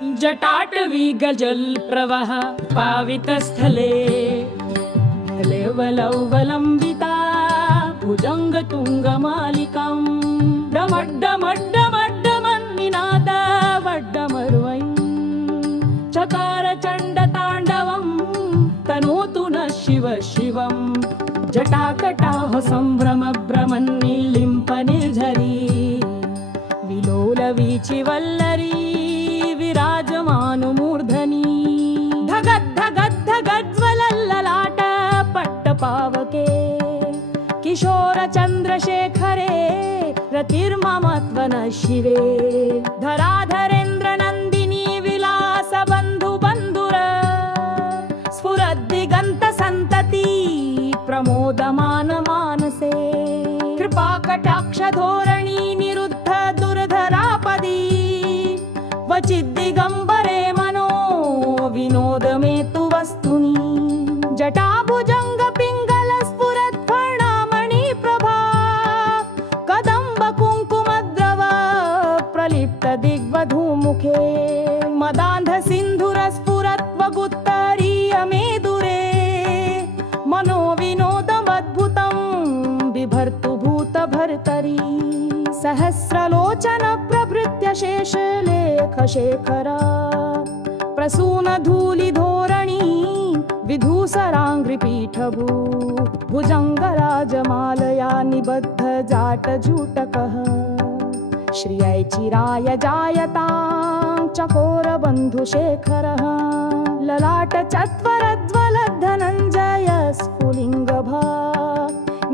जटाटवी गजल प्रवाह पावितस्थले लेवलौवलम्बिता भुजङ्गतुङ्गमालिकां डमड्डमड्डमड्डमन्निनाद वड्डमर्वै चकार चण्डताण्डवं तनोतु न शिव शिवं जटाकटाह सम्भ्रमभ्रमन्निलिम्पनिर्झरी विलोलवीचिवल्लरी विराजमानुमूर्धनी धगद्धगद्धगज्ज्वलल्ललाट पट्टपावके किशोरचन्द्रशेखरे रतिर्ममत्वन शिवे धराधरेन्द्रनन्दिनी विलासबन्धुबन्धुर स्फुरद्दिगन्तसन्तती प्रमोदमान मानसे कृपाकटाक्षधोरणी निरुद्ध दुर्धरापदी क्वचिद्दिगम्बरे मनो विनोदमे तु वस्तुनि जटाभुजङ्गपिङ्गलस्फुरत्फर्णामणिप्रभा कदम्बकुङ्कुमद्रव प्रलिप्तदिग्वधूमुखे मदान्धसिन्धुरस्फुरत्वगुत्तरीयमेदुरे मनोविनोदमद्भुतं बिभर्तु भूतभर्तरी सहस्रलोचन प्रभृत्य शेषलेखशेखरा प्रसूनधूलिधोरणी विधूसराङ्घ्रिपीठभू भुजङ्गराजमालया निबद्ध जाटजूटकः श्रियै चिराय जायतां चकोरबन्धुशेखरः ललाटचत्वरज्वलद्धनञ्जय स्फुलिङ्गभा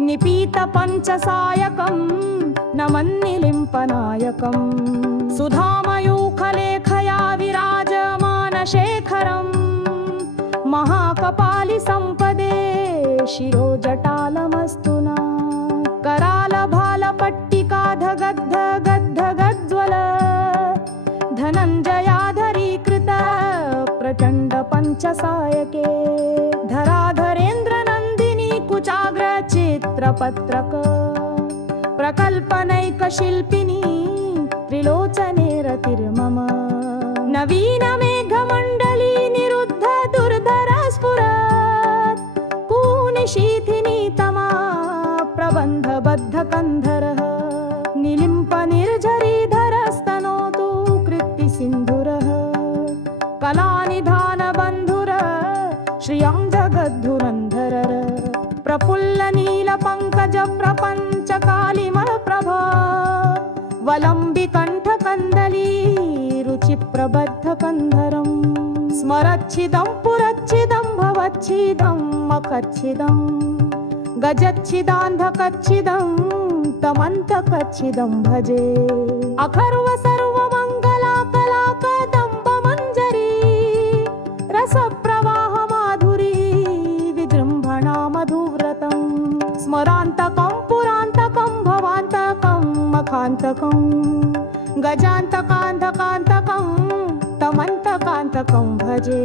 निपीतपञ्चसायकं नमन्निलिम्पनायकं सुधामयूखलेखया विराजमानशेखरं महाकपालिसम्पदे शिरोजटालमस्तु न करालभालपट्टिकाधगद्धगद्धगज्ज्वल धनञ्जयाधरीकृत प्रचण्डपञ्चसायके धराधरेन्द्रनन्दिनी कुचाग्रचित्रपत्रक प्रकल्पनैकशिल्पिनी त्रिलोचने रतिर्मम नवीनमेघमण्डली निरुद्ध दुर्धरा स्फुरत् पूनिशीथिनी तमा प्रबन्धबद्धकन्धरः निलिम्पनिर्झरीधरस्तनोतु कृत्तिसिन्धुरः कलानिधानबन्धुर श्रियं जगद्धुरन्धरर प्रफुल्लनीलपङ्कज प्रपञ्चकालिमप्रभा वलम्बिकण्ठकन्दली रुचिप्रबद्धकन्धरं स्मरच्छिदं पुरच्छिदं भवच्छिदं मखच्छिदं गजच्छिदान्धकच्छिदं तमन्तकच्छिदं भजे अखर्व सर्वमङ्गलाकलाकदम्बमञ्जरी रसप्रवाहमाधुरी विजृम्भणा मधुव्रतं स्मरान्तकं पुरान्तकं भवान्तकं मखान्तकं गजान्तकान्धकान्तकं तमन्तकान्तकं भजे।